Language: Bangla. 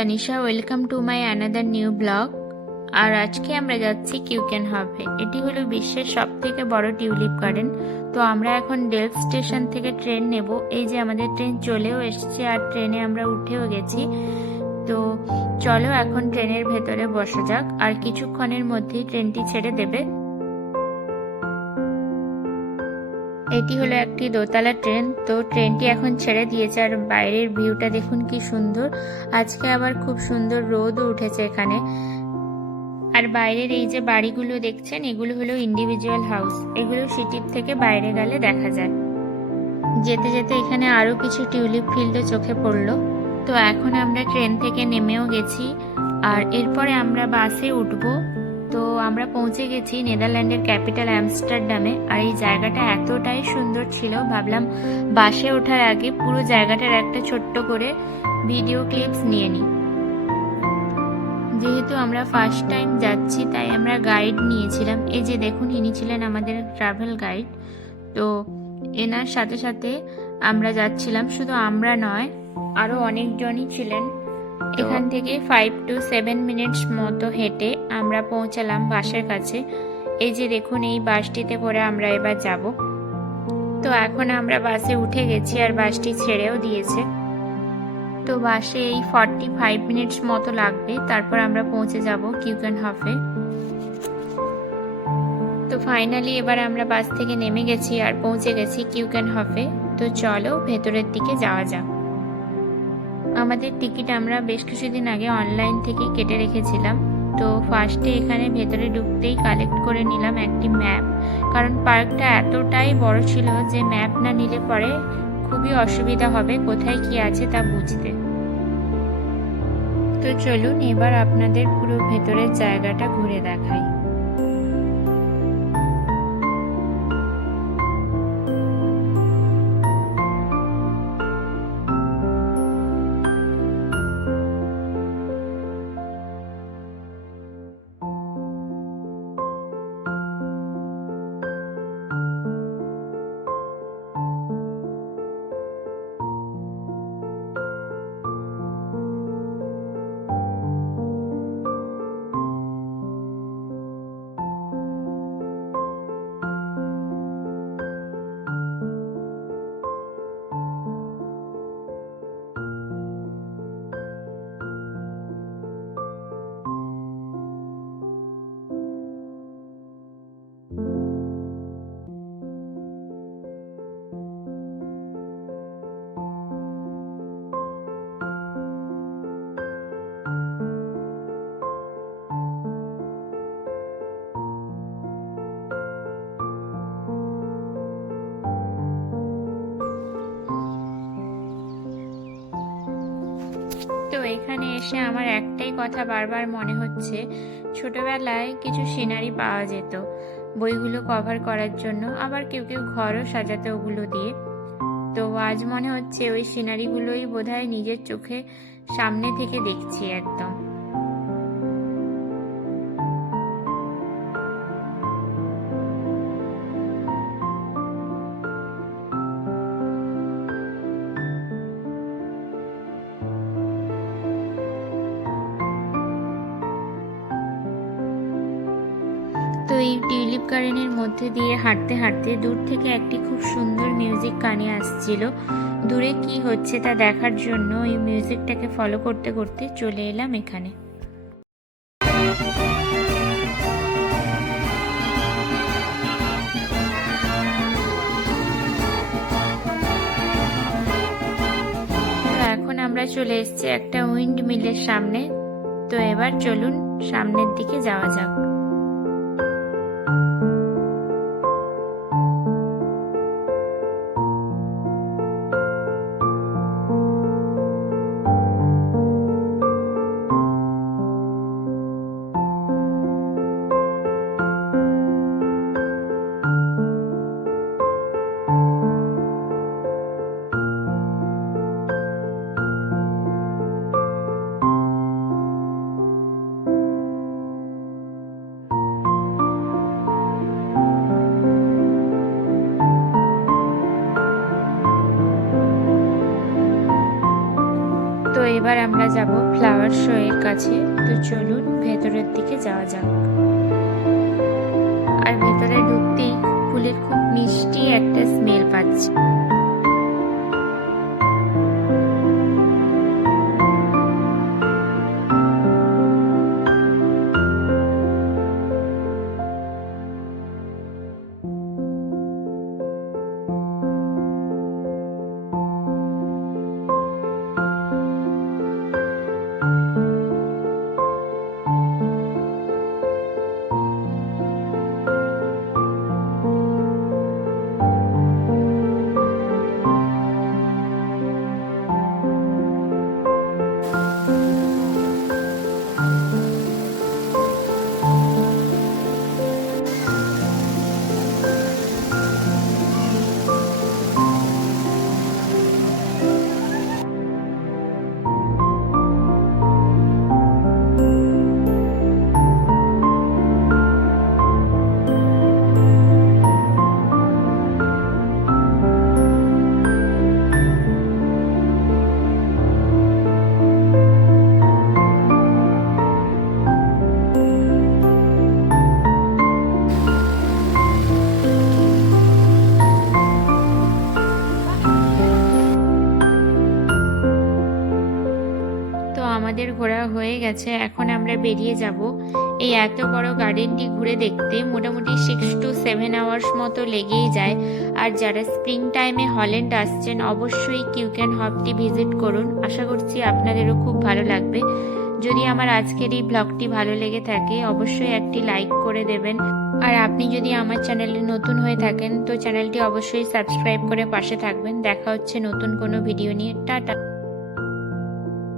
Tanisha, welcome to my another new blog. আর আজকে আমরা যাচ্ছি কিউকেনহফে। এটি হলো বিশ্বের সবথেকে বড় টিউলিপ গার্ডেন। তো আমরা এখন ডেলফ স্টেশন থেকে ট্রেন নেব। এই যে আমাদের ট্রেন চলেও এসেছে আর ট্রেনে আমরা উঠেও গেছি। তো চলো এখন ট্রেনের ভেতরে বসা যাক, আর কিছুক্ষণের মধ্যেই ট্রেনটি ছেড়ে দেবে। এটি হলো একটি দোতলা ট্রেন। তো ট্রেনটি এখন ছেড়ে দিয়েছে আর বাইরের ভিউটা দেখুন কি সুন্দর। আজকে আবার খুব সুন্দর রোদও উঠেছে এখানে। আর বাইরের এই যে বাড়িগুলো দেখছেন, এগুলো হলো ইন্ডিভিজুয়াল হাউস। এগুলো সিটির থেকে বাইরে গেলে দেখা যায়। যেতে যেতে এখানে আরো কিছু টিউলিপ ফিল্ডও চোখে পড়লো। তো এখন আমরা ট্রেন থেকে নেমেও গেছি আর এরপরে আমরা বাসে উঠবো। তো আমরা পৌঁছে গেছি নেদারল্যান্ডের ক্যাপিটাল আমস্টারডামে। আর এই জায়গাটা এতটাই সুন্দর ছিল, ভাবলাম বাসে ওঠার আগে পুরো জায়গাটার একটা ছোট্ট করে ভিডিও ক্লিপস নিয়ে নিই। যেহেতু আমরা ফার্স্ট টাইম যাচ্ছি তাই আমরা গাইড নিয়েছিলাম। এই যে দেখুন, ইনি ছিলেন আমাদের ট্রাভেল গাইড। তো এনার সাথে সাথে আমরা যাচ্ছিলাম, শুধু আমরা নয় আরো অনেকজনই ছিলেন। এখান থেকে 5 to 7 মিনিটস মতো হেঁটে আমরা পৌঁছালাম বাসের কাছে। এই যে দেখুন, এই বাসটিতে করে আমরা এবার যাব। তো এখন আমরা বাসে উঠে গেছি আর বাসটি ছেড়েও দিয়েছে। তো বাসে এই 45 মিনিটস মতো লাগবে, তারপর আমরা পৌঁছে যাব কিউকেনহফে। তো ফাইনালি এবার আমরা বাস থেকে নেমে গেছি আর পৌঁছে গেছি কিউকেনহফে। তো চলো ভেতরের দিকে যাওয়া যাক। আমাদের টিকিট আমরা বেশ কিছুদিন আগে অনলাইন থেকে কেটে রেখেছিলাম। তো ফার্স্টে এখানে ভেতরে ঢুকতেই কালেক্ট করে নিলাম একটি ম্যাপ, কারণ পার্কটা এতটাই বড় ছিল যে ম্যাপ না নিলে পরে খুবই অসুবিধা হবে কোথায় কি আছে তা বুঝতে। তো চলুন এবার আপনাদের পুরো ভেতরের জায়গাটা ঘুরে দেখাই। তো এখানে এসে আমার একটাই কথা বারবার মনে হচ্ছে, ছোটবেলায় কিছু সিনারি পাওয়া যেত বইগুলো কভার করার জন্য, আবার কেউ কেউ ঘরও সাজাতে ওগুলো দিয়ে। তো আজ মনে হচ্ছে ওই সিনারিগুলোই বোধহয় নিজের চোখে সামনে থেকে দেখছি একদম। তো এই টিউলিপ গার্ডেনের মধ্যে দিয়ে হাঁটতে হাঁটতে দূর থেকে একটি খুব সুন্দর মিউজিক কানে আসছিল। দূরে কি হচ্ছে তা দেখার জন্য এই মিউজিকটাকে ফলো করতে করতে চলে এলাম এখানে। এখন আমরা চলে এসেছি একটা উইন্ড মিলের সামনে। তো এবার চলুন সামনের দিকে যাওয়া যাক। এবার আমরা যাব ফ্লাওয়ার শো এর কাছে। তো চলুন ভেতরের দিকে যাওয়া যাক। আর ভেতরে ঢুকতেই ফুলের খুব মিষ্টি একটা স্মেল পাচ্ছি। তো আমাদের ঘোরা হয়ে গেছে, এখন আমরা বেরিয়ে যাব। এই এত বড় গার্ডেনটি ঘুরে দেখতে মোটামুটি 6 to 7 আওয়ার্স মতো লেগেই যায়। আর যারা স্প্রিং টাইমে হল্যান্ড আসছেন অবশ্যই কিউকেন হপটি ভিজিট করুন। আশা করছি আপনাদেরও খুব ভালো লাগবে। যদি আমার আজকের এই ব্লগটি ভালো লেগে থাকে অবশ্যই একটি লাইক করে দেবেন। আর আপনি যদি আমার চ্যানেলে নতুন হয়ে থাকেন তো চ্যানেলটি অবশ্যই সাবস্ক্রাইব করে পাশে থাকবেন। দেখা হচ্ছে নতুন কোনো ভিডিও নিয়ে। টাটা।